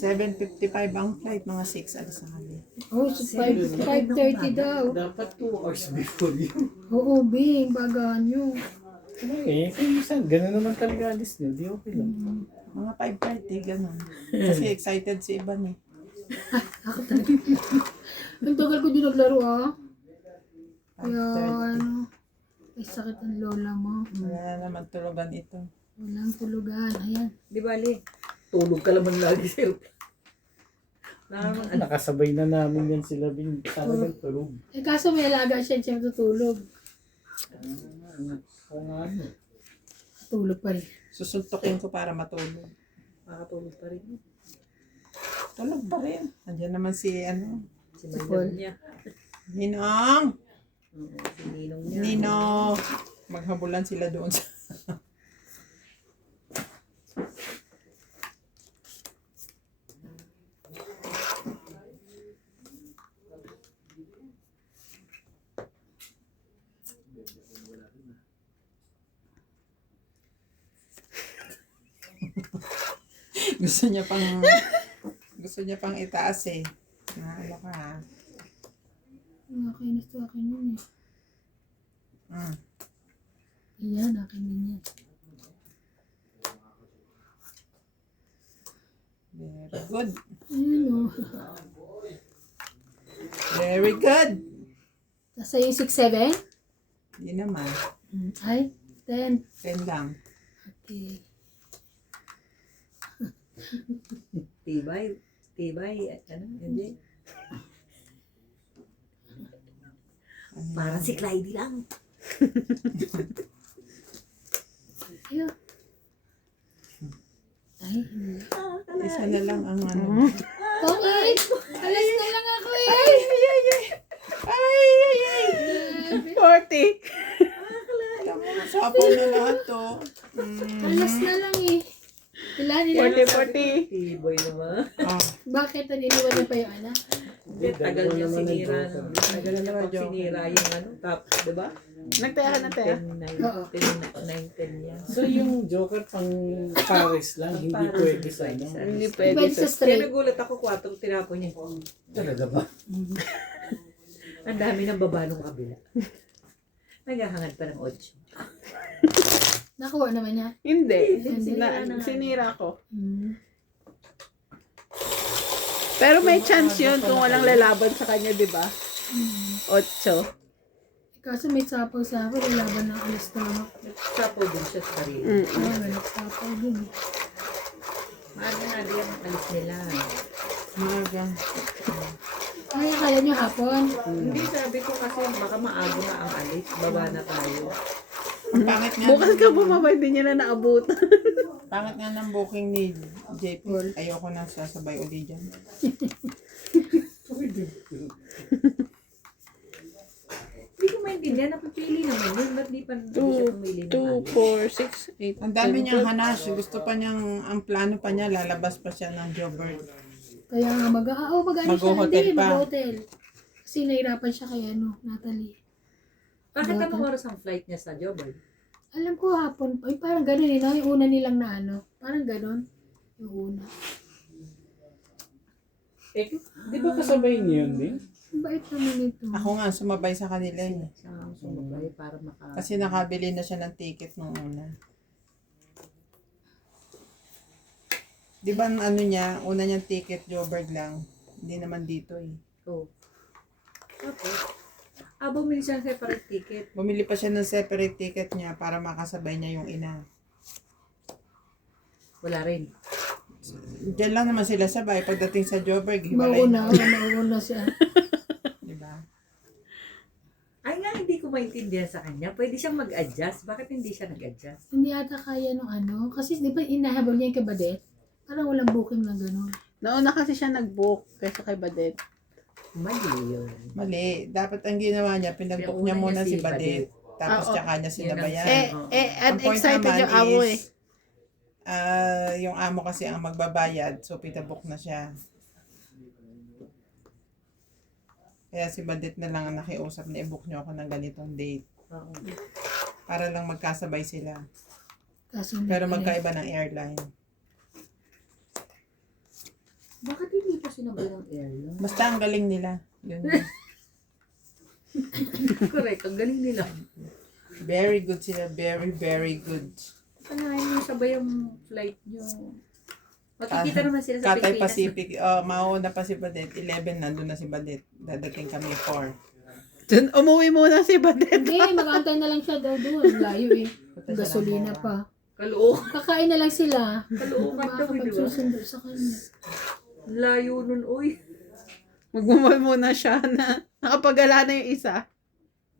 7:55 ang flight, mga 6 alis na kami. Oh, so 5:30 daw. Dapat 2 hours before yun. Oo, Bing. Bagaan nyo. Ano eh, kung minsan, gano'n naman talaga alis nyo, di okay lang. Mga 5:30, ganun. Kasi excited si Iban eh. Ako talaga. Ang tagal ko din naglaro ah. Kaya 5:30. ano, ay sakit ang lola mo. Wala na naman tulugan ito. Walang tulugan. Ayan. Di bali, tulog ka naman lagi sir. Nakasabay na namin yan sila, talagang tulog. Eh kaso may alaga siya, siya tutulog. Oo nga ano. Tulog pa rin. Susuntukin ko para matulog. Makatulog pa rin. Tulog pa rin. Andiyan naman si Si Paul. Maynard niya. Ninong! Oo, si Ninong niya. Ninong! Maghabulan sila doon sa... gusto niya pang itaas eh. Ano ka ha? Nakakainis to akin yun eh. Mm. Ayan, akin din yan. Very good. Ayun o. Very good. Nasa yung 6-7? Hindi naman. Ay, 10. 10 lang. Okay. Tibay. Ano? Hindi. Parang si Clyde lang. Ayun. Ay, hindi. Isa na lang ang ano. Okay. Alas na lang ako eh. Ay! 40. Alam mo, sapaw na lahat to. Alas na lang eh. Ilan nila? 40. Tibay naman. Ah, Bakit naniniwan niya pa yung anak? Tagal niya sinira. tagal na naman, Joker. Sinira yung ano. Tapos, di ba? Nagtaya ka na, Taya? 10, Oo. 9, 10 yan. So yung Joker pang Paris lang, hindi Paris. pwede sa ano. Hindi pwede Pwede sa sa... Kaya straight. nagulat ako, 4 tinapon niya. Talaga ba? Ang dami ng baba nung kabila. Naghahangad pa ng 8. Nakuha naman niya. Hindi. Sinira na. Sinira ko. Hmm. Pero may chance yun kung walang lalaban sa kanya, di ba? 8. Kaso may sapaw-sapaw, lalaban ng alas na ako. Sapo din siya sa sarili. Oo, may nagsapaw din. Maaga nga din ang alis nila. Maaga. Ay, akala niyo hapon? Hindi, sabi ko kasi baka maaga na ang alis. Baba na tayo. Ang pangit nga. Bukas ka bumaba, hindi niya na naabutan. Pangit nga ng booking ni JP. Ayoko na sasabay uli dyan. Hindi ko maintindihan. Napipili naman yun. Ba't di pa siya pumili ng 2, alis? 4, 6, 8. Ang dami niyang hanash. Gusto pa niyang, ang plano pa niya, lalabas pa siya ng Jobber. Kaya nga mag-ano siya, Mag-hotel hindi, pa. mag-hotel. Kasi nahirapan siya kay Natalie. Bakit anong oras ang flight niya sa Jobber? Alam ko hapon, ay parang gano'n yung una nilang na parang gano'n. Yung una. Eh, di ba kasabay niyo yun din? Ang bait naman ito. Ako nga, sumabay sa kanila eh. Siya ang sumabay para maka... Kasi nakabili na siya ng ticket nung una. Di ba ang ano niya, una niyang ticket, Joburg lang. Hindi naman dito eh. Oh. Okay. Bumili siya ng separate ticket. Bumili pa siya ng separate ticket niya para makasabay niya yung ina. Wala rin. Diyan lang naman sila sabay. Pagdating sa Joburg, hiwalay na. Mauuna siya. Di ba? Ay nga, hindi ko maintindihan sa kanya. Pwede siyang mag-adjust. Bakit hindi siya nag-adjust? Hindi ata kaya nung kasi di ba inahabol niya yung kay Badet? Parang walang booking na gano'n. Nauna kasi siya nag-book kaysa kay Badet. Mali yun. Mali. Dapat ang ginawa niya, pinag-book niya Pinuna muna niya si si Badet. Tapos Oo. tsaka niya sinabayan. And Ang point excited naman yung amo eh. is, yung amo kasi ang magbabayad, so pinabook na siya. Kaya si Badet na lang ang nakiusap na i-book niyo ako ng ganitong date. Oo. Para lang magkasabay sila. Kaso Pero magkaiba ng airline. Bakit hindi pa sinabay ng airline? Basta ang galing nila. Yun. Correct, ang galing nila. Very good sila. Very, very good. Kanahin mo sabay yung flight nyo. Makikita naman sila sa Cathay Pilipinas. Pacific. Mauna pa si Badet. 11, nandun na si Badet. Dadating kami 4. Dun, umuwi muna si Badet. Hindi, mag-aantay na lang siya daw doon. Layo eh. Gasolina pa. Kalookan. Kakain na lang sila. Kalookan daw, di ba? Makakapagsusundo sa kanya. Layo nun, uy. Magmumol muna siya na nakapagala na yung isa.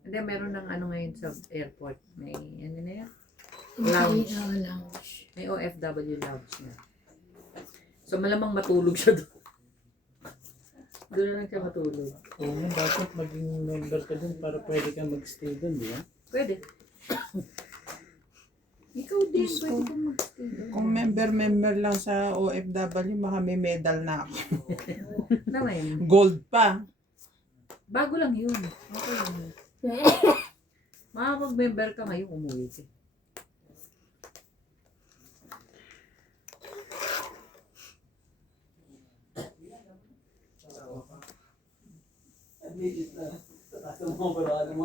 Hindi, meron ng ano ngayon sa airport. May ano na yan? Lounge. Lounge. Lounge. May OFW lounge na. So malamang matulog siya doon. Doon na lang siya matulog. Oo, dapat maging member ka dun para pwede ka mag-stay dun, di ba? Pwede. Ikaw din, pwede kang mag-stay doon. Kung member lang sa OFW, baka may medal na ako. Naman. Gold pa. Bago lang yun. Okay lang yun. Makakapag-member ka ngayon, umuwi ka.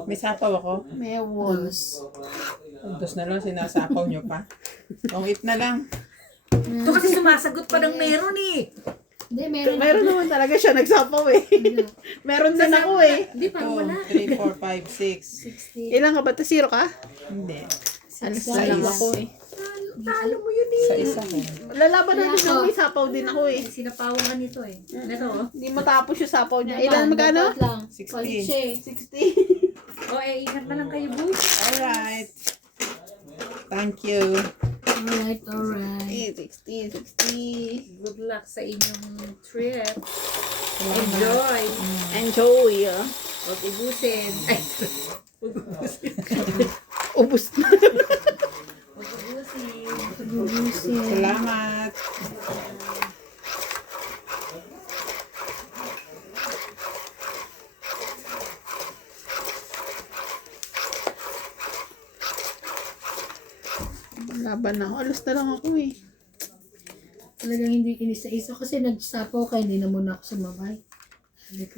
May sapaw ako. May walls. Dos na lang, sinasapaw nyo pa. Kung it na lang. Ito kasi sumasagot pa ng meron eh. Hindi, meron. Meron naman talaga siya nagsapaw eh. Ano, Meron din ako eh. Hindi, parang wala. 2, 3, 4, 5, 6. 60. Ilan ka ba? Zero ka? Hindi. Alas Sa na lang isa. ako eh. Talo mo yun Sa isa ko. Lalaban Kaya natin ako- may sapaw din ako eh. Sinapawan nito eh. Ito oh. Hindi matapos yung sapaw niya. Ilan magkano? lang. 16. 60. O eh, ingat na lang kayo, boy. Alright. Thank you. Alright, alright. 60, 60. Good luck sa inyong trip. Enjoy. Enjoy. Huwag ubusin. Ay, Ubus na. huwag ubusin. Salamat. Laban na ako. Alas na lang ako eh. Talagang hindi inisa-isa kasi nagsapaw ka, hindi na muna ako sumabay. Sabi ko,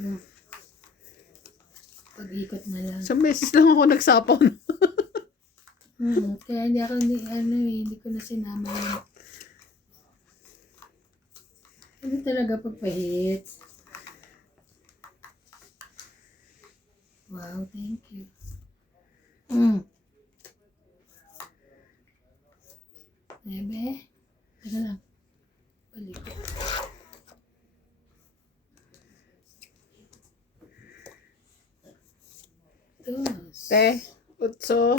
pag-ikot na lang. Isang beses lang ako nagsapaw na. Kaya hindi ako, hindi ko na sinama yun. Hindi talaga pagpahits. Wow, thank you. Bebe, teka lang. Balik ko. Dos. Te, utso.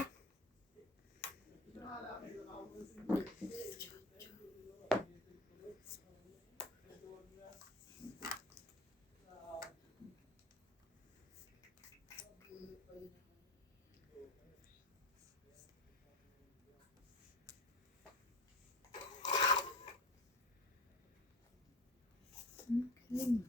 Okay.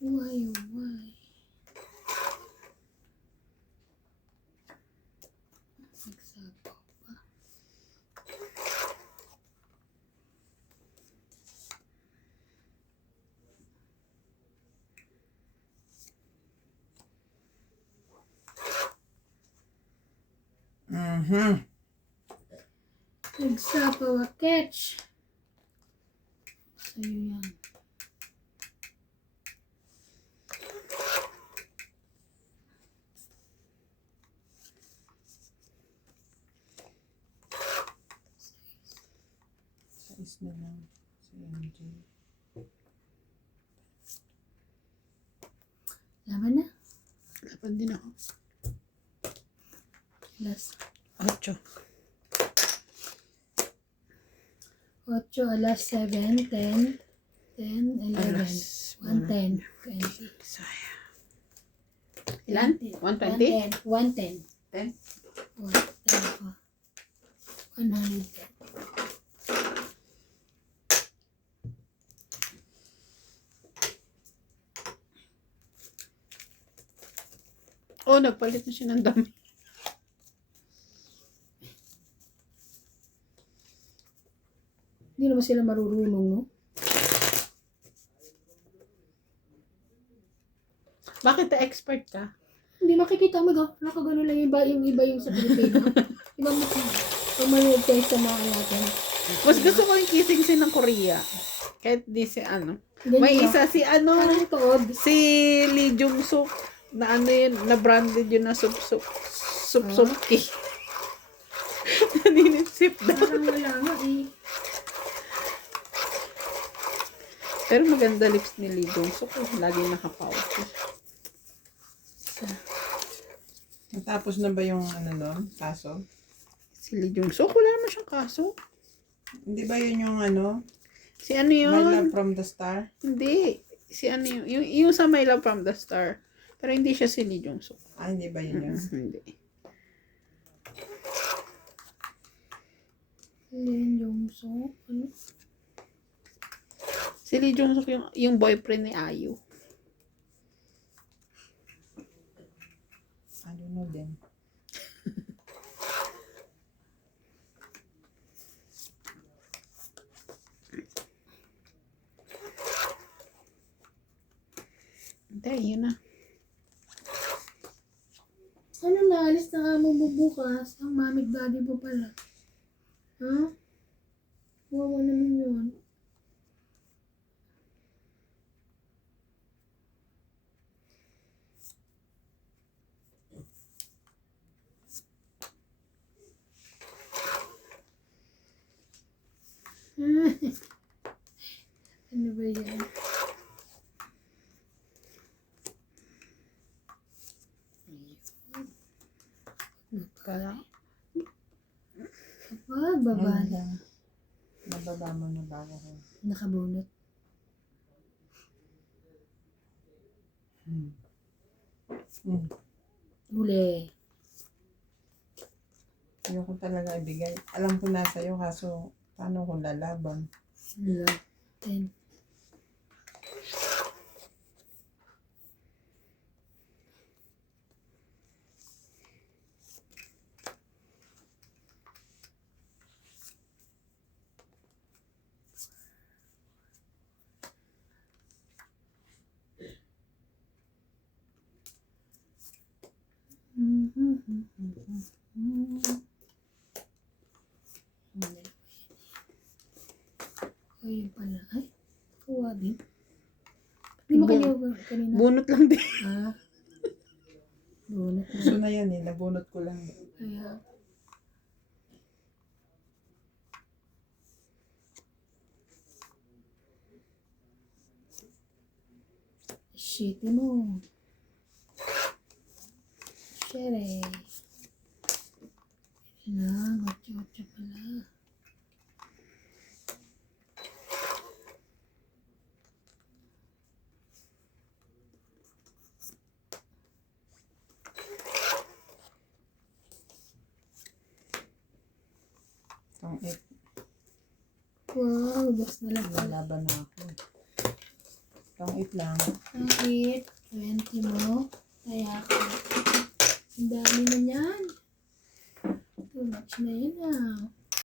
Why, why? Nagsapaw pa. Nagsapaw a catch. Sa'yo yan. Sais na lang. Si MJ. Laban na. Laban din ako. Alas 8. 8, alas 7, 10, 10, 11, Alas 110, 20. Ilan? 120? 110. 10? 110 ako. 110. Oh, nagpalit na siya ng dami. Hindi naman sila marurunong, no? Bakit expert ka? Hindi makikita mo, nakagano lang yung iba yung sa Pilipino. Iba mo, kung manood kayo sa mga natin. Mas gusto ko yung kissing scene ng Korea. Kahit di si ano. Ganyan May na. isa si ano, Parang tood. si Lee Jung Suk na ano yun, na branded yun na sup-sup-ki. Naninitsip daw. Parang wala nga eh. Pero maganda lips ni Lee Jung Suk. Lagi nakapouch. Natapos na ba yung ano nun? Kaso? Si Lee Jung Suk, wala naman siyang kaso. Hindi ba yun yung ano? Si ano My Love yun? from the Star? Hindi. Si ano yun? Yung sa My Love from the Star. Pero hindi siya si Lee Jung Suk. Ah, hindi ba yun yun? Hindi. Leen Jong-suk. Ano? Si Lee Jung Suk yung boyfriend ni Ayu. I don't know din. Hindi, yun na. Ano na, alis na nga mo bubukas. Ang mamig daddy mo pala. Ha? Wawa naman yun. Ano ba yan? Kala. Baba. Ano lang. Nababa mo na ba ako? Nakabunot. Huli. Ayoko talaga ibigay. Alam ko na sa'yo, kaso paano kung lalaban? Ten. Ayun pala. Ay, kuha din. Hindi mo kayo kanina. Bunot lang din. Ah. Bunot na. Gusto na yan eh, nabunot ko lang. Kaya. Shit mo. Shere. Yan, otso pala. Itong 8, Wow, bas na lang pala. lalaban na ako. Itong 8 lang. Bakit? 20 mo. Kaya ka. Ang dami na yan. Too much na yun ah.